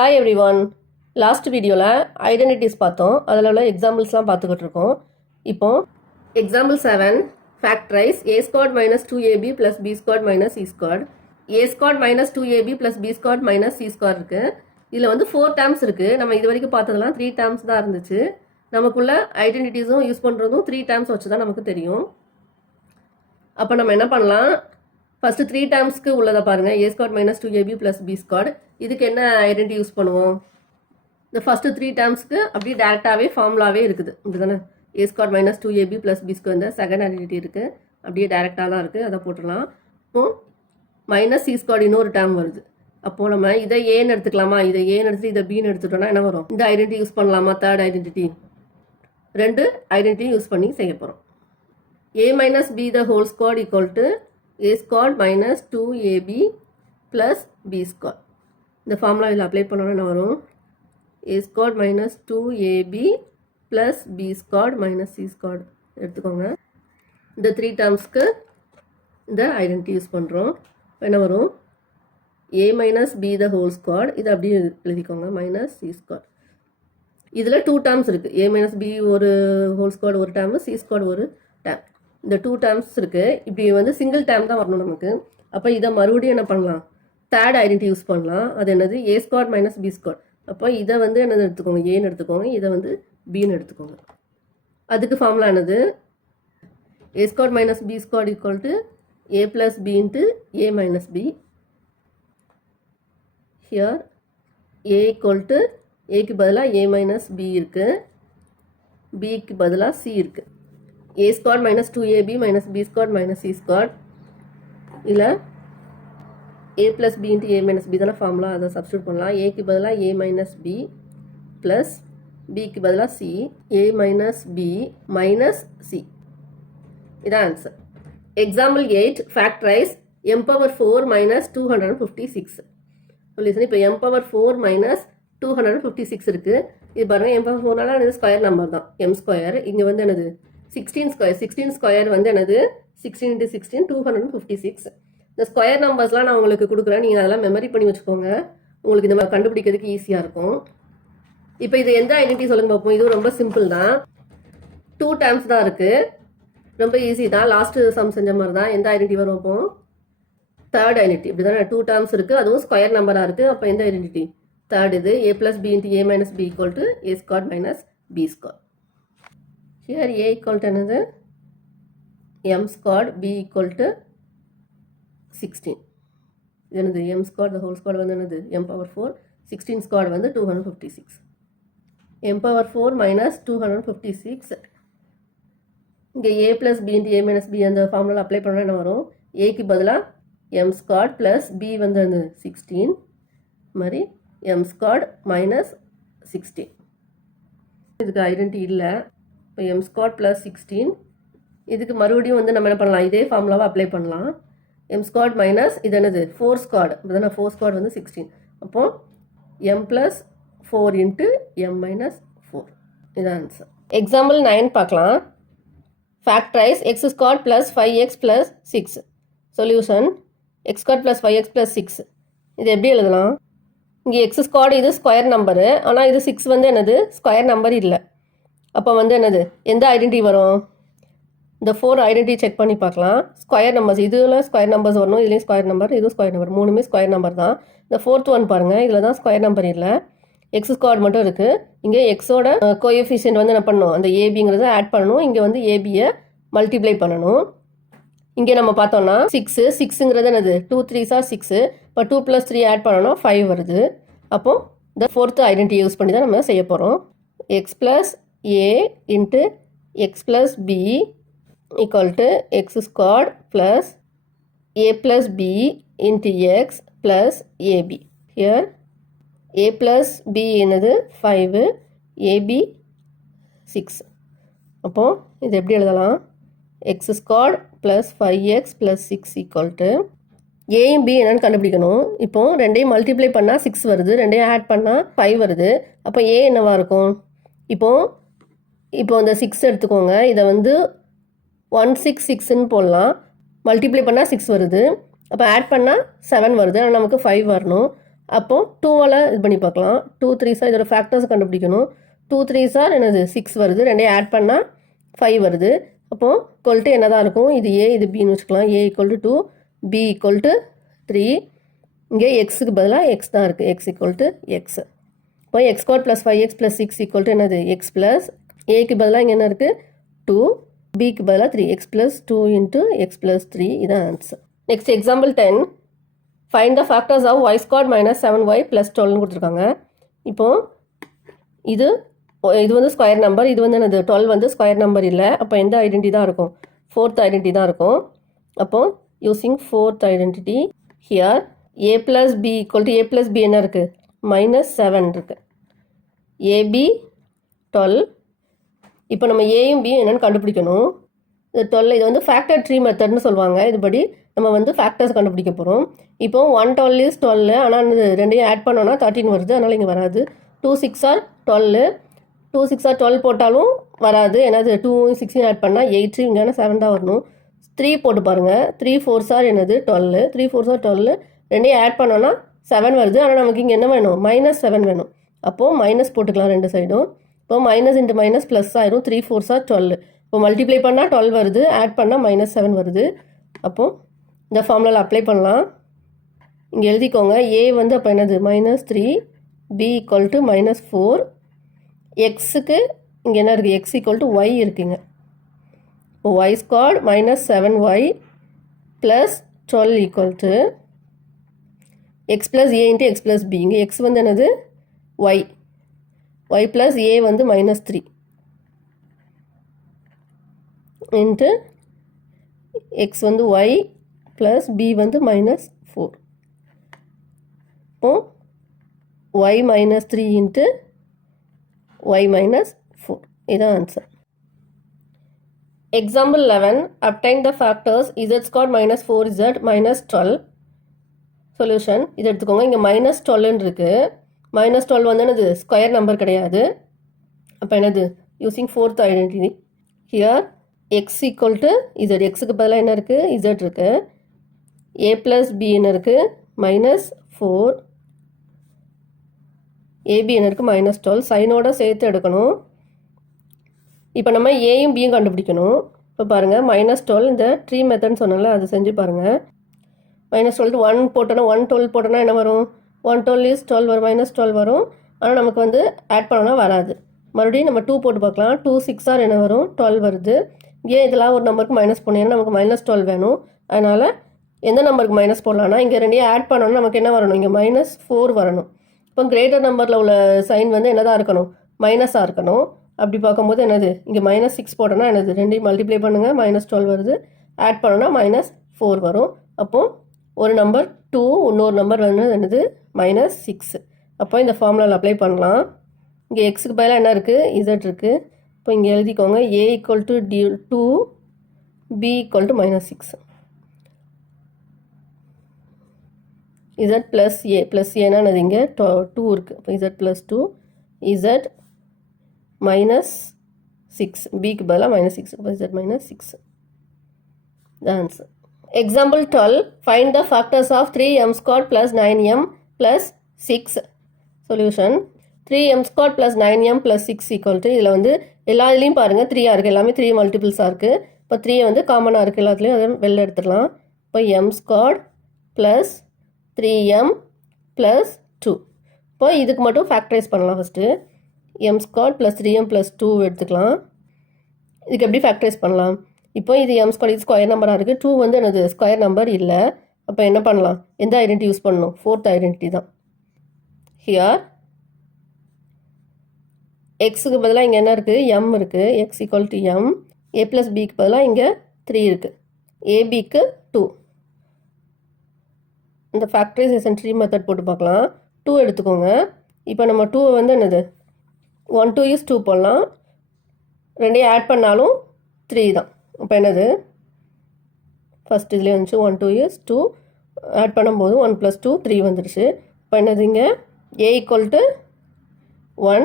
Hi every one. Last வீடியோவில் identities பார்த்தோம். அதில் உள்ள எக்ஸாம்பிள்ஸ்லாம் பார்த்துக்கிட்டு இருக்கோம். இப்போ example 7 factorise a squared minus 2ab plus b squared minus c squared. a squared minus 2ab plus b squared minus c squared இருக்குது. இதில் வந்து 4 டேர்ம்ஸ் இருக்குது. நம்ம இது வரைக்கும் பார்த்ததெல்லாம் 3 டேர்ம்ஸ் தான் இருந்துச்சு. நமக்குள்ள ஐடென்டிட்டிஸும் யூஸ் பண்ணுறதும் 3 டேர்ம்ஸ் வச்சு தான் நமக்கு தெரியும். அப்போ நம்ம என்ன பண்ணலாம், ஃபஸ்ட்டு 3 டேர்ம்ஸ்க்கு உள்ளதை பாருங்கள். a squared minus 2ab plus b squared. இதுக்கு என்ன ஐடென்டிட்டி யூஸ் பண்ணுவோம்? இந்த ஃபஸ்ட்டு 3 டேர்ம்ஸ்க்கு அப்படியே டேரெக்டாகவே ஃபார்முலாவே இருக்குது. இப்படி தானே a squared minus 2ab plus b squared இந்த செகண்ட் ஐடென்டிட்டி இருக்குது. அப்படியே டேரெக்டாக தான் இருக்குது, அதை போட்டுடலாம். இப்போது மைனஸ் c squared இன்னொரு டேர்ம் வருது. அப்போது நம்ம இதை ஏன்னு எடுத்துக்கலாமா? இதை ஏன்னு எடுத்துட்டு இதை பின்னு எடுத்துட்டோம்னா என்ன வரும்? இந்த ஐடென்டிட்டி யூஸ் பண்ணலாமா? Third identity. 2 ஐடென்டிட்டி யூஸ் பண்ணி செய்ய போகிறோம். a minus b the whole squared equal to a squared minus 2ab plus b squared. இந்த ஃபார்முலா இதில் அப்ளை பண்ணோன்னா என்ன வரும்? a squared minus 2ab plus b squared minus c squared எடுத்துக்கோங்க. இந்த 3 டேர்ம்ஸ்க்கு இந்த ஐடென்டிட்டி யூஸ் பண்ணுறோம். என்ன வரும்? a minus b the whole squared, இது அப்படியே எழுதிக்கோங்க, மைனஸ் c squared. இதில் 2 டேர்ம்ஸ் இருக்குது. a minus b ஒரு ஹோல் ஸ்குவாட் ஒரு டேர்மு, c squared ஒரு டேர்ம். இந்த 2 டேர்ம்ஸ் இருக்குது. இப்படி வந்து சிங்கிள் டேர்ம் தான் வரணும் நமக்கு. அப்போ இதை மறுபடியும் என்ன பண்ணலாம்? தேர்ட் ஐடென்டிட்டி யூஸ் பண்ணலாம். அது என்னது? a squared minus b squared. அப்போ இதை வந்து என்னது எடுத்துக்கோங்க? ஏன்னு எடுத்துக்கோங்க. இதை வந்து பின்னு எடுத்துக்கோங்க. அதுக்கு ஃபார்முலா என்னது? a squared minus b squared equal to a plus b into a minus b. Here a equal to ஏக்கு பதிலாக a minus b இருக்குது, bக்கு பதிலாக c இருக்குது. a squared minus 2ab minus b squared minus c squared. இதில் a plus b into a minus b தானே formula, அதை substitute பண்ணலாம். ஏக்கு பதிலாக a minus b ப்ளஸ் பிக்கு பதிலாக c, a minus b minus c. இதான் answer. Example 8 factorise m power 4 minus 256. சொல்லிச்சு. இப்போ m power 4 minus 256 இருக்குது. இது பாருங்கள், m power 4னால இது ஸ்கொயர் நம்பர் தான், m ஸ்கொயர். இங்கே வந்து என்னது? 16 ஸ்கொயர். 16 ஸ்கொயர் வந்து என்னது? 16 into 16 256. இந்த ஸ்கொயர் நம்பர்ஸ்லாம் நான் உங்களுக்கு கொடுக்குறேன். நீங்கள் அதெல்லாம் மெமரி பண்ணி வச்சுக்கோங்க. உங்களுக்கு இந்த மாதிரி கண்டுபிடிக்கிறதுக்கு ஈஸியாக இருக்கும். இப்போ இது எந்த ஐடென்டிட்டி சொல்லுங்க பார்ப்போம். இதுவும் ரொம்ப சிம்பிள் தான். 2 டேர்ம்ஸ் தான் இருக்குது. ரொம்ப ஈஸி தான். லாஸ்ட்டு சம் செஞ்ச மாதிரி தான். எந்த ஐடென்டிட்டி வரும்? அப்போ தேர்ட் ஐடென்டிட்டி. இப்படி தானே 2 டேர்ம்ஸ் இருக்குது, அதுவும் ஸ்கொயர் நம்பராக இருக்குது. அப்போ எந்த ஐடென்டிட்டி? தேர்ட் இது. a plus b into a minus b equal to a squared minus b squared. Here a equal to என்னது? m squared, b equal to 16. இது என்னது? m squared the whole squared வந்து என்னது? m power 4. 16 squared வந்து 256. m power 4 minus 256. இங்கே a plus b into a minus b அந்த formula apply பண்ணால் என்ன வரும்? ஏக்கு பதிலாக m squared plus b வந்து அந்த 16 மாதிரி m squared minus 16. இதுக்கு ஐடென்டிட்டி இல்லை. இப்போ m squared plus 16. இதுக்கு மறுபடியும் வந்து நம்ம என்ன பண்ணலாம்? இதே ஃபார்முலாவை அப்ளை பண்ணலாம். m squared minus இது என்னது? 4 squared. இப்போ 4 squared வந்து 16. அப்போது m plus 4 into m minus 4. இதான் ஆன்சர். எக்ஸாம்பிள் 9 பார்க்கலாம். Factorise x squared plus 5x plus 6. Solution x squared plus 5x plus 6. இது எப்படி எழுதலாம்? இங்கே எக்ஸ் ஸ்குவாட் இது ஸ்கொயர் நம்பரு, ஆனால் இது 6 வந்து என்னது? ஸ்கொயர் நம்பர் இல்லை. அப்போ வந்து என்னது? எந்த ஐடென்டிட்டி வரும்? இந்த 4 ஐடென்டிட்டி செக் பண்ணி பார்க்கலாம். ஸ்கொயர் நம்பர்ஸ் இதில் ஸ்கொயர் நம்பர்ஸ் வரணும், இதுலேயும் ஸ்கொயர் நம்பர், இதுவும் ஸ்கொயர் நம்பர், மூணுமே ஸ்கொயர் நம்பர் தான். இந்த 4th ஒன் பாருங்கள், இதில் தான் ஸ்கொயர் நம்பர் இல்லை, எக்ஸ் ஸ்குவாட் மட்டும் இருக்குது. இங்கே எக்ஸோட கோஎஃபிஷியன்ட் வந்து என்ன பண்ணணும்? அந்த ஏபிங்கிறத ஆட் பண்ணணும். இங்கே வந்து ஏபியை மல்டிப்ளை பண்ணணும். இங்கே நம்ம பார்த்தோம்னா 6ங்கிறது என்னது? 2 3s are 6. இப்போ 2 + 3 ஆட் பண்ணோன்னா 5 வருது. அப்போது இந்த 4th ஐடென்டிட்டி யூஸ் பண்ணி தான் நம்ம செய்ய போகிறோம். x plus a into x plus b equal to x squared plus a plus b into x plus ab. Here a plus b என்னது? 5, ab 6. அப்போது இது எப்படி எழுதலாம்? x squared plus 5x plus 6 equal to ஏயும் B என்னன்னு கண்டுபிடிக்கணும். இப்போ ரெண்டையும் மல்டிப்ளை பண்ணால் 6 வருது, ரெண்டையும் ஆட் பண்ணால் 5 வருது. அப்போ ஏ என்னவாக இருக்கும்? இப்போ இந்த 6 எடுத்துக்கோங்க. இதை வந்து 166ன்னு போடலாம். மல்டிப்ளை பண்ணால் 6 வருது. அப்போ ஆட் பண்ணால் 7 வருது, ஆனால் நமக்கு 5 வரணும். அப்போது 2வால் இது பண்ணி பார்க்கலாம். 2 3s இதோட ஃபேக்டர்ஸ் கண்டுபிடிக்கணும். 2 3s என்னது 6 வருது. ரெண்டையும் ஆட் பண்ணால் 5 வருது. அப்போது ஈக்குவல்ட்டு என்ன தான் இருக்கும், இது ஏ இது பின்னு வச்சுக்கலாம். A equal to 2, B equal to 3. இங்கே எக்ஸுக்கு பதிலாக எக்ஸ் தான் இருக்குது. X equal to X. இப்போ X square plus 5x plus 6 equal to என்னது எக்ஸ் ப்ளஸ் ஏக்கு பதிலாக இங்கே என்ன இருக்குது 2, பிக்கு பதிலாக 3. X plus 2 into X plus 3 இதான் answer. Next example 10. Find the factors of y square minus 7y plus 12னு கொடுத்துருக்காங்க. இப்போது இது வந்து ஸ்கொயர் நம்பர், இது வந்து என்னது 12 வந்து ஸ்கொயர் நம்பர் இல்லை. அப்போ எந்த ஐடென்டிட்டி தான் இருக்கும், 4th ஐடென்டிட்டி தான் இருக்கும். அப்போது using 4th identity here a plus B equal to a plus B என்ன இருக்குது -7 இருக்குது. ஏபி 12. இப்போ நம்ம ஏயும் பியும் என்னென்னு கண்டுபிடிக்கணும். இது 12 இது வந்து ஃபேக்டர் ட்ரீ மெத்தட்னு சொல்லுவாங்க. இதுபடி நம்ம வந்து ஃபேக்டர்ஸ் கண்டுபிடிக்க போகிறோம். இப்போ 1 12 is 12, ஆனால் ரெண்டையும் ஆட் பண்ணோன்னா 13 வருது. அதனால் இங்கே வராது. 2 6 are 12, 2 6 are 12 போட்டாலும் வராது. என்னது 2 6 ஆட் பண்ணால் 8, இங்கே 7 தான் வரணும். 3 போட்டு பாருங்கள். 3 4s are என்னது 12, 3 4s are 12, ரெண்டையும் ஆட் பண்ணோன்னா 7 வருது. ஆனால் நமக்கு இங்கே என்ன வேணும், -7 வேணும். அப்போது மைனஸ் போட்டுக்கலாம் ரெண்டு சைடும். இப்போ மைனஸ் இன்ட்டு மைனஸ் ப்ளஸ் ஆயிரும். 3 4s are 12. இப்போ மல்டிப்ளை பண்ணால் 12 வருது, ஆட் பண்ணால் -7 வருது. அப்போது இந்த ஃபார்முலாவில் அப்ளை பண்ணலாம். இங்கே எழுதிக்கோங்க. ஏ வந்து அப்போ என்னது -3, பி ஈக்குவல் டு -4, எக்ஸுக்கு இங்கே என்ன இருக்குது எக்ஸ் ஈக்குவல் டு ஒய் இருக்குங்க. இப்போ Y square -7y plus 12 equal to X plus A into X plus B. இங்கே எக்ஸ் வந்து என்னது ஒய், ஒய் ப்ளஸ் ஏ வந்து -3 இன்ட்டு எக்ஸ் வந்து ஒய் ப்ளஸ் பி வந்து -4. இப்போ ஒய் -3 இன்ட்டு ஒய் -4 இதான் answer. Example 11. Obtain the factors z square -4z -12. Solution இது எடுத்துக்கோங்க. இங்கே -12 இருக்குது. -12 வந்து என்னது ஸ்கொயர் நம்பர் கிடையாது. அப்போ என்னது using 4th identity here X equal to Z. எக்ஸுக்கு பதிலாக என்ன இருக்குது இசட் இருக்குது. ஏ ப்ளஸ் பி என்ன இருக்குது -4, ஏபி என்ன இருக்குது -12. சைனோட சேர்த்து எடுக்கணும். இப்போ நம்ம ஏயும் பியும் கண்டுபிடிக்கணும். இப்போ பாருங்கள் -12 இந்த ட்ரீ மெத்தட்னு சொன்னால அது செஞ்சு பாருங்கள். -12 1 போட்டோன்னா 1 12 போட்டோன்னா என்ன வரும், 1 12 is 12 வரும், -12 வரும். ஆனால் நமக்கு வந்து ஆட் பண்ணோன்னா வராது. மறுபடியும் நம்ம 2 போட்டு பார்க்கலாம். 2 6 ஆர் என்ன வரும் 12 வருது. ஏன் இதெல்லாம் ஒரு நம்பருக்கு மைனஸ் போனீங்கன்னா நமக்கு -12 வேணும். அதனால் எந்த நம்பருக்கு மைனஸ் போடலான்னா இங்கே ரெண்டையும் ஆட் பண்ணோன்னா நமக்கு என்ன வரணும், இங்கே -4 வரணும். இப்போ கிரேட்டர் நம்பரில் உள்ள சைன் வந்து என்ன தான் இருக்கணும், மைனஸாக இருக்கணும். அப்படி பார்க்கும்போது என்னது இங்கே -6 போட்டோன்னா என்னது ரெண்டையும் மல்டிப்ளை பண்ணுங்கள், -12 வருது. ஆட் பண்ணோன்னா -4 வரும். அப்போது ஒரு நம்பர் 2, இன்னொரு நம்பர் வந்து என்னது -6. அப்போ இந்த ஃபார்முலாவில் அப்ளை பண்ணலாம். இங்கே எக்ஸுக்கு பதிலாக என்ன இருக்குது இசட் இருக்குது. இப்போ இங்கே எழுதிக்கோங்க. A equal to 2, B equal to -6. Z plus ஏன்னா அது இங்கே 2 இருக்குது. இப்போ இசட் ப்ளஸ் 2, இசட் -6, பிக்கு பதிலாக -6. இப்போ Z -6 the answer. Example 12. Find the factors of 3m squared plus 9m plus 6. Solution. 3m squared plus 9m plus 6 equal to இதில் வந்து எல்லா இதுலேயும் பாருங்கள் 3 இருக்குது. எல்லாமே 3 மல்டிபிள்ஸாக இருக்குது. இப்போ 3 வந்து காமனாக இருக்குது எல்லாத்துலேயும். அதை வெளில எடுத்துடலாம். இப்போ m squared plus 3m plus 2. இப்போ இதுக்கு மட்டும் ஃபேக்டரைஸ் பண்ணலாம். First m squared plus 3m plus 2 எடுத்துக்கலாம். இதுக்கு எப்படி ஃபேக்டரைஸ் பண்ணலாம், இப்போ இது m ஸ்கொயர், இது ஸ்கொயர் நம்பராக இருக்குது. 2 வந்து என்னது ஸ்கொயர் நம்பர் இல்லை. அப்போ என்ன பண்ணலாம், எந்த ஐடென்டிட்டி யூஸ் பண்ணணும், 4th ஐடென்டிட்டி தான். ஹியர் எக்ஸுக்கு பதிலாக இங்கே என்ன இருக்குது m இருக்குது. X equal to m. A plus பிக்கு பதிலாக இங்கே 3 இருக்குது. ஏபிக்கு 2. இந்த ஃபேக்டரைசேஷன் ட்ரீ மெத்தட் போட்டு பார்க்கலாம். 2 எடுத்துக்கோங்க. இப்போ நம்ம 2 வந்து என்னது 1 2 is 2 போடலாம். ரெண்டையும் ஆட் பண்ணாலும் 3 தான். இப்போ என்னது ஃபஸ்ட் இதுலேயே வந்துச்சு 1 2 is 2. ஆட் பண்ணும்போது 1 + 2 3 வந்துடுச்சு. இப்போ என்னது இங்கே A equal to 1,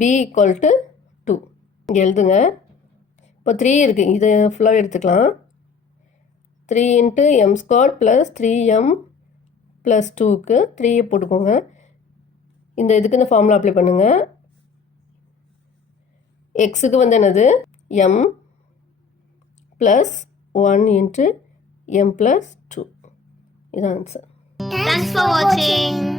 B equal to 2 இங்கே எழுதுங்க. இப்போ 3 இருக்குது, இது ஃபுல்லாக எடுத்துக்கலாம். 3 × m² + 3m ப்ளஸ் 2க்கு 3 போட்டுக்கோங்க. இந்த இதுக்கு இந்த ஃபார்முலா அப்ளை பண்ணுங்கள். எக்ஸுக்கு வந்து என்னது m plus 1 into m plus 2. இதான் ஆன்சர். Thanks for watching.